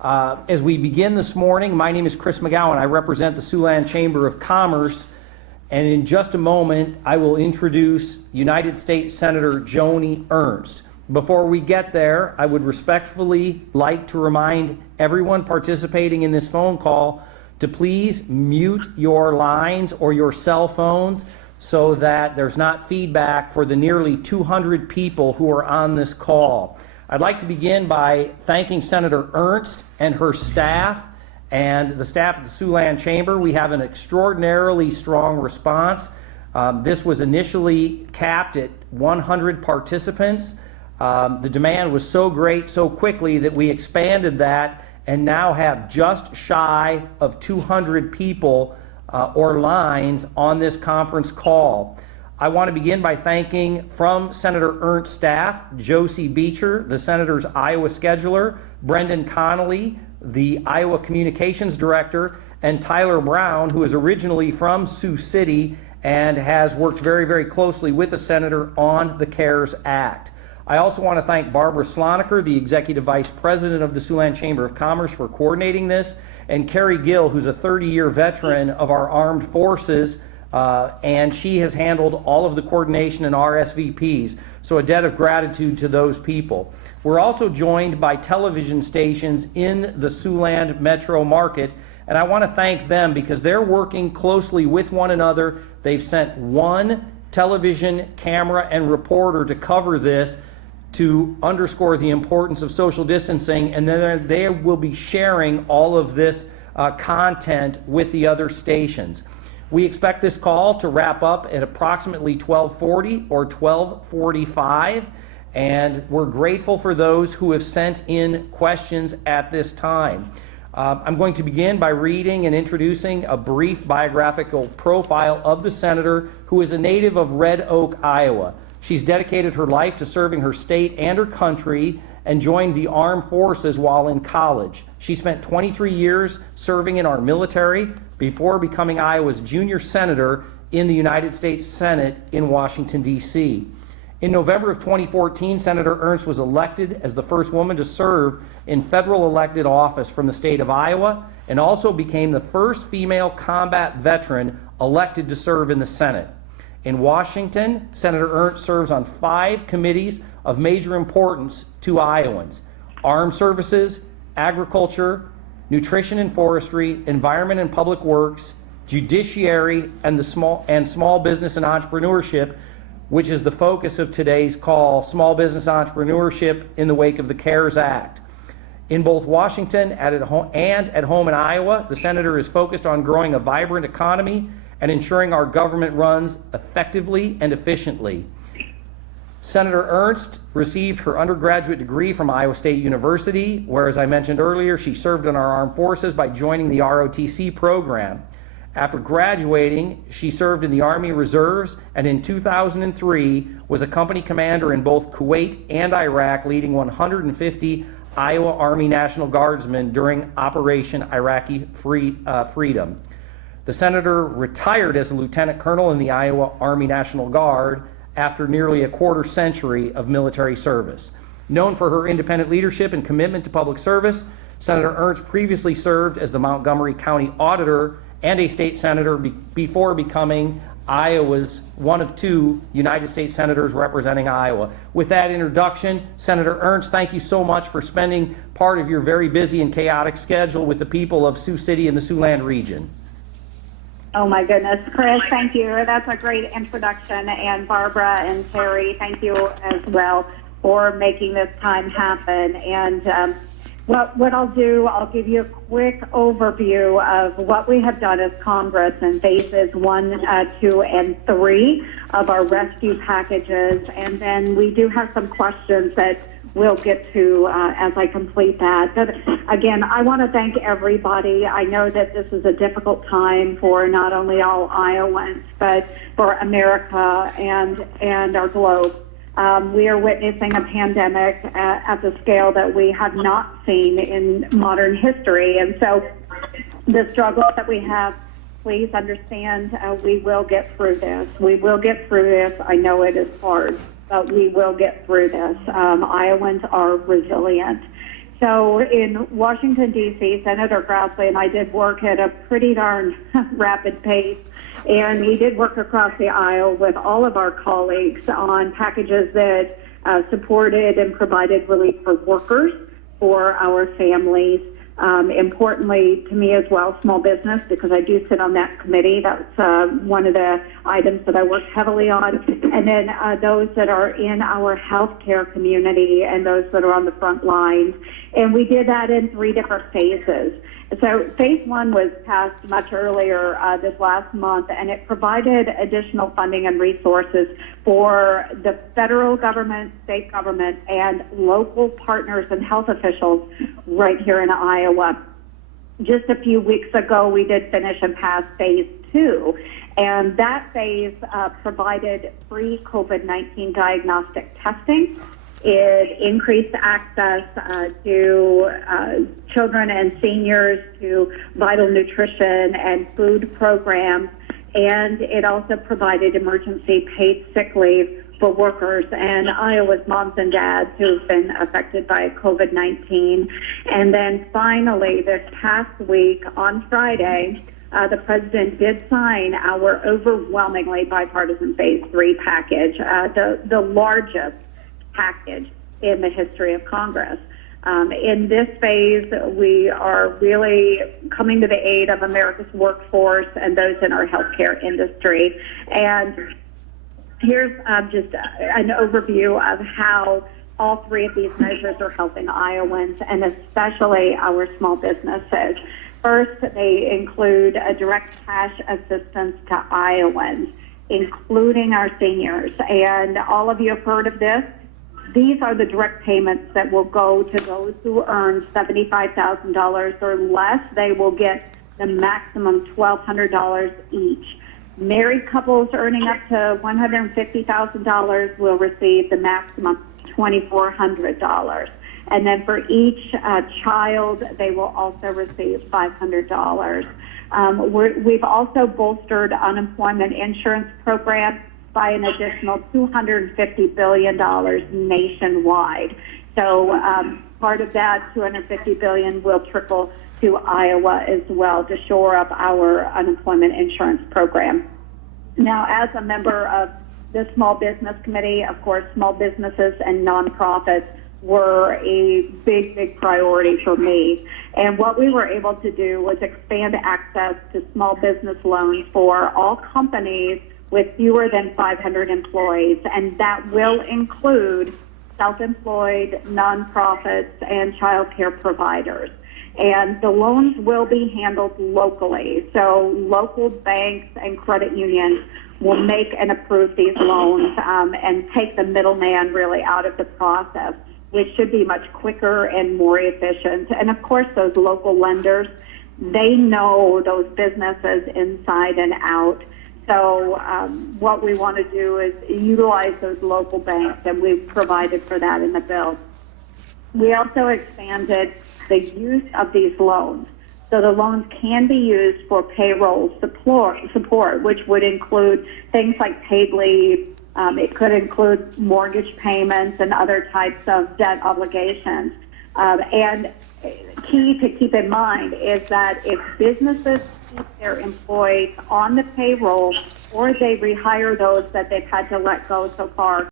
As we begin this morning, my name is Chris McGowan. I represent the Siouxland Chamber of Commerce, and in just a moment, I will introduce United States Senator Joni Ernst. Before we get there, I would respectfully like to remind everyone participating in this phone call to please mute your lines or your cell phones so that there's not feedback for the nearly 200 people who are on this call. I'd like to begin by thanking Senator Ernst and her staff and the staff of the Siouxland Chamber. We have an extraordinarily strong response. This was initially capped at 100 participants. The demand was so great so quickly that we expanded that and now have just shy of 200 people or lines on this conference call. I want to begin by thanking from Senator Ernst's staff, Josie Beecher, the Senator's Iowa scheduler, Brendan Connolly, the Iowa Communications Director, and Tyler Brown, who is originally from Sioux City and has worked very, very closely with the Senator on the CARES Act. I also want to thank Barbara Slonaker, the Executive Vice President of the Siouxland Chamber of Commerce, for coordinating this, and Carrie Gill, who's a 30-year veteran of our armed forces, and she has handled all of the coordination and RSVPs. So a debt of gratitude to those people. We're also joined by television stations in the Siouxland metro market, and I want to thank them because they're working closely with one another. They've sent one television camera and reporter to cover this to underscore the importance of social distancing, and then they will be sharing all of this content with the other stations. We expect this call to wrap up at approximately 12:40 or 12:45, and we're grateful for those who have sent in questions at this time. I'm going to begin by reading and introducing a brief biographical profile of the senator, who is a native of Red Oak, Iowa. She's dedicated her life to serving her state and her country and joined the armed forces while in college. She spent 23 years serving in our military before becoming Iowa's junior senator in the United States Senate in Washington, D.C. In November of 2014, Senator Ernst was elected as the first woman to serve in federal elected office from the state of Iowa, and also became the first female combat veteran elected to serve in the Senate. In Washington, Senator Ernst serves on 5 committees of major importance to Iowans: Armed Services, Agriculture, Nutrition and Forestry, Environment and Public Works, Judiciary, and Small Business and Entrepreneurship, which is the focus of today's call, small business entrepreneurship in the wake of the CARES Act. In both Washington and at home in Iowa, the senator is focused on growing a vibrant economy and ensuring our government runs effectively and efficiently. Senator Ernst received her undergraduate degree from Iowa State University, where, as I mentioned earlier, she served in our armed forces by joining the ROTC program. After graduating, she served in the Army Reserves, and in 2003 was a company commander in both Kuwait and Iraq, leading 150 Iowa Army National Guardsmen during Operation Iraqi Freedom. The senator retired as a lieutenant colonel in the Iowa Army National Guard after nearly a quarter century of military service. Known for her independent leadership and commitment to public service, Senator Ernst previously served as the Montgomery County Auditor and a state senator before becoming Iowa's one of 2 United States senators representing Iowa. With that introduction, Senator Ernst, thank you so much for spending part of your very busy and chaotic schedule with the people of Sioux City and the Siouxland region. Oh my goodness, Chris, thank you. That's a great introduction. And Barbara and Terry, thank you as well for making this time happen. And what I'll do, I'll give you a quick overview of what we have done as Congress in phases 1, 2, and 3 of our rescue packages. And then we do have some questions that we'll get to as I complete that. But again, I want to thank everybody. I know that this is a difficult time for not only all Iowans, but for America and our globe. We are witnessing a pandemic at the scale that we have not seen in modern history. And so the struggle that we have, please understand, we will get through this. We will get through this. I know it is hard, but we will get through this. Iowans are resilient. So in Washington, D.C., Senator Grassley and I did work at a pretty darn rapid pace, and we did work across the aisle with all of our colleagues on packages that supported and provided relief for workers, for our families. Importantly to me as well, small business, because I do sit on that committee. That's one of the items that I work heavily on. And then those that are in our healthcare community and those that are on the front lines. And we did that in 3 different phases. So phase 1 was passed much earlier this last month, and it provided additional funding and resources for the federal government, state government, and local partners and health officials right here in Iowa. Just a few weeks ago, we did finish and pass phase 2, and that phase provided free COVID-19 diagnostic testing. It increased access to children and seniors to vital nutrition and food programs, and it also provided emergency paid sick leave for workers and Iowa's moms and dads who've been affected by COVID-19. And then finally, this past week on Friday, the president did sign our overwhelmingly bipartisan phase 3 package, the largest package in the history of Congress. In this phase, we are really coming to the aid of America's workforce and those in our healthcare industry. And here's just an overview of how all 3 of these measures are helping Iowans and especially our small businesses. First, they include a direct cash assistance to Iowans, including our seniors. And all of you have heard of this. These are the direct payments that will go to those who earn $75,000 or less. They will get the maximum $1,200 each. Married couples earning up to $150,000 will receive the maximum $2,400. And then for each child, they will also receive $500. We've also bolstered unemployment insurance programs by an additional $250 billion nationwide. So part of that $250 billion will trickle to Iowa as well to shore up our unemployment insurance program. Now, as a member of the Small Business Committee, of course, small businesses and nonprofits were a big, big priority for me. And what we were able to do was expand access to small business loans for all companies with fewer than 500 employees, and that will include self-employed, nonprofits, and child care providers. And the loans will be handled locally, so local banks and credit unions will make and approve these loans and take the middleman really out of the process, which should be much quicker and more efficient. And of course, those local lenders, they know those businesses inside and out. So what we want to do is utilize those local banks, and we've provided for that in the bill. We also expanded the use of these loans. So the loans can be used for payroll support, which would include things like paid leave. It could include mortgage payments and other types of debt obligations. And key to keep in mind is that if businesses keep their employees on the payroll or they rehire those that they've had to let go so far,